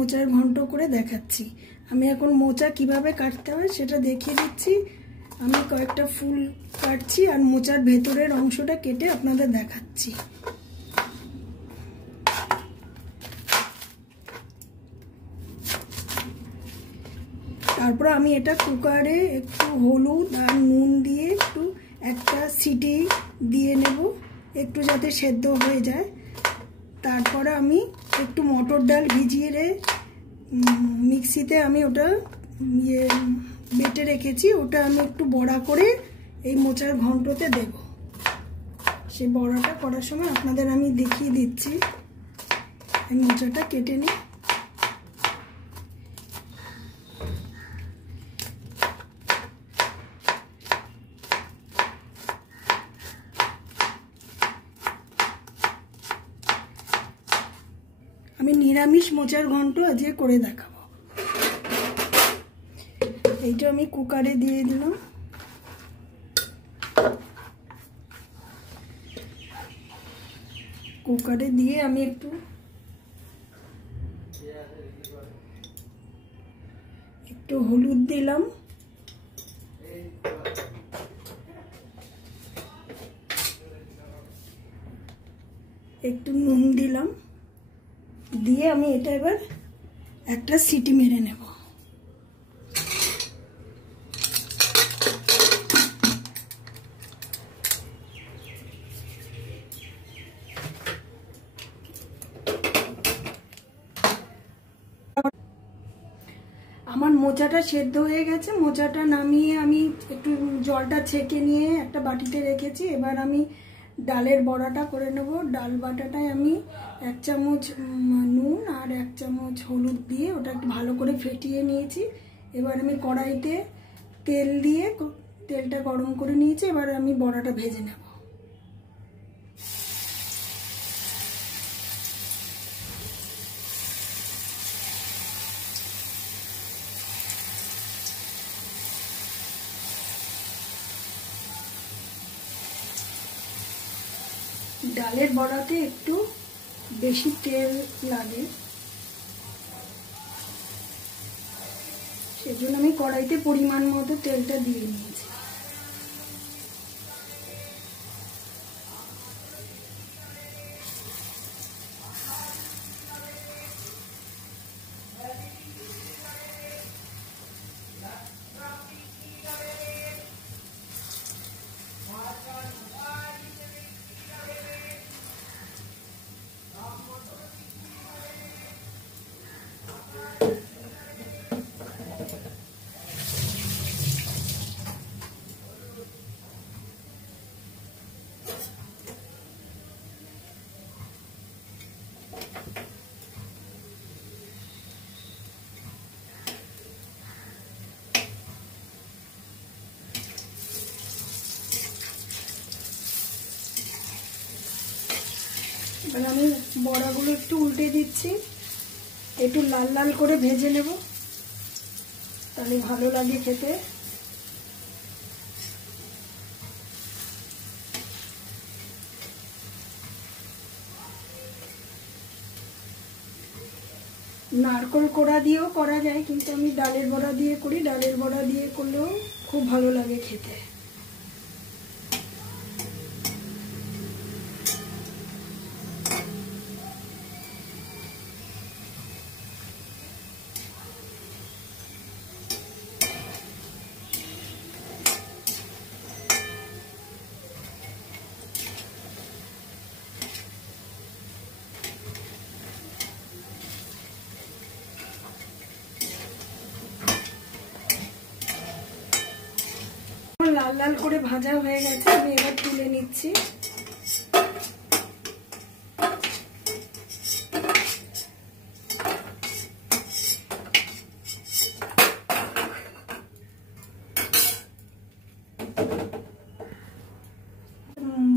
মোচার ঘন্ট করে দেখাচ্ছি। আমি এখন মোচা কিভাবে কাটতে হয় সেটা দেখিয়ে দিচ্ছি। আমি কয়েকটা ফুল কাটছি আর মোচার ভেতরের অংশটা কেটে আপনাদের দেখাচ্ছি। তারপর আমি এটা কুকারে একটু হলুদ আর নুন দিয়ে একটু একটা সিটি দিয়ে নেব, একটু যাতে সেদ্ধ হয়ে যায়। তারপরে আমি একটু মটর ডাল ভিজিয়ে মিক্সিতে আমি ওটা বেটে রেখেছি, ওটা আমি একটু বড়া করে এই মোচার ঘন্টতে দেব। সেই বড়াটা করার সময় আপনাদের আমি দেখিয়ে দিচ্ছি। এই মোচাটা কেটে নিই। আমি নিরামিষ মোচার ঘন্ট আজকে করে দেখাবো। এইটা আমি কুকারে দিয়ে দিলাম। কুকারে দিয়ে আমি একটু হলুদ দিলাম, একটু নুন দিলাম, দিয়ে আমি এটা এবার একটা সিটি মেরে নেব। আমার মোচাটা সেদ্ধ হয়ে গেছে। মোচাটা নামিয়ে আমি একটু জলটা ছেঁকে নিয়ে একটা বাটিতে রেখেছি। এবার আমি ডালের বড়াটা করে নেব। ডাল বাটাটায় আমি 1 চামচ নুন আর 1 চামচ হলুদ দিয়ে ওটা একটু ভালো করে ফেটিয়ে নিয়েছি। এবার আমি কড়াইতে তেল দিয়ে তেলটা গরম করে নিয়েছি। এবার আমি বড়াটা ভেজে নেব। ডালের বড়াতে একটু বেশি তেল লাগে, সেজন্য আমি কড়াইতে পরিমাণ মতো তেলটা দিয়ে নিয়েছি। এবার আমি বড়াগুলো একটু উল্টে দিচ্ছি, একটু লাল লাল করে ভেজে নেব, তাহলে ভালো লাগে খেতে। নারকেল কোড়া দিয়েও করা যায়, কিন্তু আমি ডালের বড়া দিয়ে করি। ডালের বড়া দিয়ে করলেও খুব ভালো লাগে খেতে। লাল লাল করে ভাজা হয়ে গেছে, আমি এবার তুলে নিচ্ছি।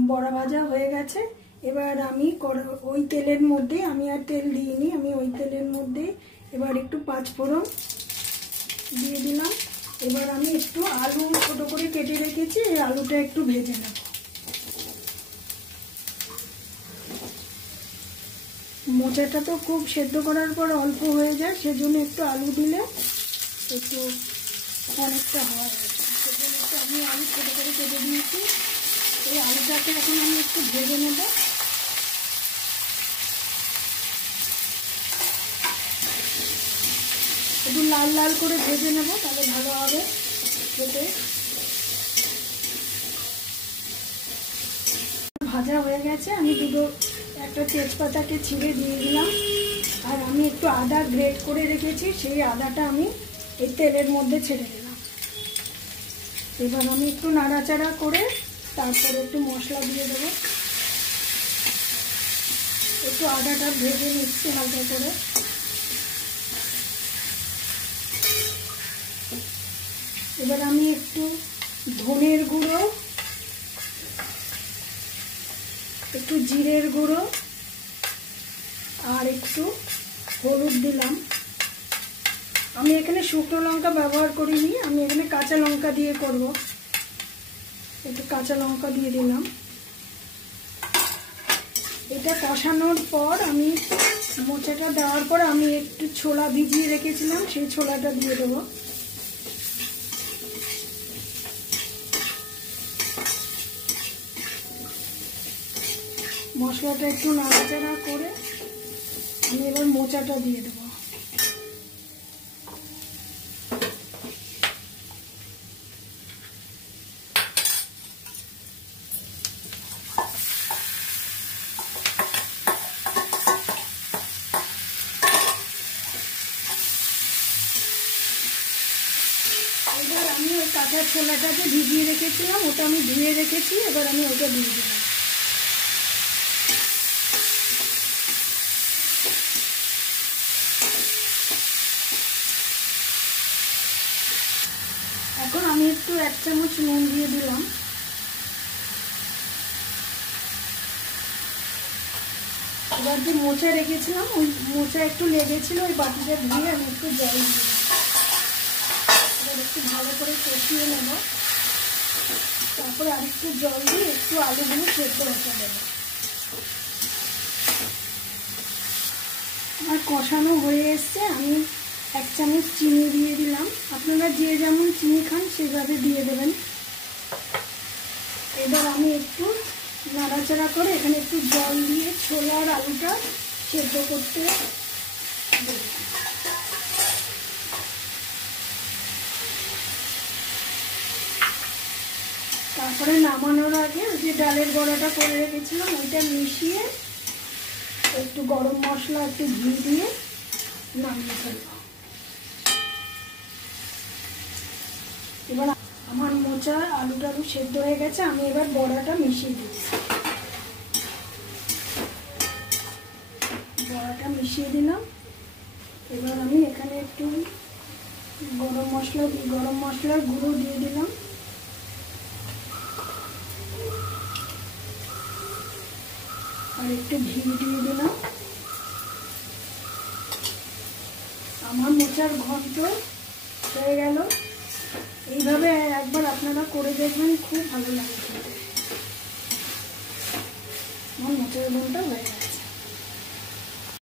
বড়া ভাজা হয়ে গেছে। এবার আমি ওই তেলের মধ্যে, আমি আর তেল দিইনি, আমি ওই তেলের মধ্যে এবার একটু 5 ফোড়ন দিয়ে দিলাম। এবার আমি একটু আলু ছোট করে কেটে রেখেছি, এই আলুটা একটু ভেজে নেব। মোচাটা তো খুব সেদ্ধ করার পর অল্প হয়ে যায়, সেজন্য একটু আলু দিলে একটু অনেকটা হয় আর কি। সেজন্য একটু আমি আলু ছোটো করে কেটে দিয়েছি। এই আলুটাকে এখন আমি একটু ভেজে নেব। একটু লাল লাল করে ভেজে নেব, তাহলে ভালো হবে খেতে। ভাজা হয়ে গেছে, আমি একটা তেজপাতাকে ছিঁড়ে দিয়ে দিলাম। আর আমি একটু আদা গ্রেট করে রেখেছি, সেই আদাটা আমি এই তেলের মধ্যে ছেড়ে দিলাম। এবার আমি একটু নাড়াচাড়া করে তারপরে একটু মশলা দিয়ে দেবো। একটু আদাটা ভেজে নিচ্ছি হালকা করে। এবার আমি একটু ধনের গুঁড়ো, একটু জিরের গুঁড়ো আর একটু হলুদ দিলাম। আমি এখানে শুকনো লঙ্কা ব্যবহার করিনি, আমি এখানে কাঁচা লঙ্কা দিয়ে করব। একটু কাঁচা লঙ্কা দিয়ে দিলাম। এটা কষানোর পর আমি মোচাটা দেওয়ার পর আমি একটু ছোলা ভিজিয়ে রেখেছিলাম, সেই ছোলাটা দিয়ে দেবো। মশলাটা একটু নাড়াচাড়া করে আমি এবার মোচাটা দিয়ে দেবো। এবার আমি ওই কাঁচা ছোলাটাকে ভিজিয়ে রেখেছিলাম, ওটা আমি ধুয়ে রেখেছি, এবার আমি ওটা দিয়ে দিলাম। এখন আমি একটু 1 চামচ নুন দিয়ে দিলাম। এবার যে মোচা রেখেছিলাম, ওই মোচা একটু লেগেছিল, ওই বাটিটা ধুয়ে আমি একটু জল দিয়ে দিলাম। এবার একটু ভালো করে কষিয়ে নেব। তারপরে আরেকটু জল দিয়ে একটু আলুগুলো সেদ্ধ হতে দেবো। আমার কষানো হয়ে এসছে, আমি 1 চামচ চিনি দিয়ে দিলাম। আপনারা যে যেমন চিনি খান সেভাবে দিয়ে দেবেন। এবার আমি একটু নাড়াচাড়া করে এখানে একটু জল দিয়ে ছোলা আর আলুটা সেদ্ধ করতে দেব। তারপরে নামানোর আগে যে ডালের বড়াটা করে রেখেছিলাম ওইটা মিশিয়ে একটু গরম মশলা একটু ঘি দিয়ে নামিয়ে ফেলব। এবার আমার মোচা আলু সেদ্ধ হয়ে গেছে, আমি এবার বড়াটা মিশিয়ে দিচ্ছি। বড়াটা মিশিয়ে দিলাম। এবার আমি এখানে একটু গরম মশলার গুঁড়ো দিয়ে দিলাম। আর একটু ঘি দিয়ে দিলাম। আমার মোচার ঘন্ট হয়ে গেল। এইভাবে একবার আপনারা করে দেখবেন, খুব ভালো লাগে খেতে। আমার মোচার ঘন্ট হয়ে গেল।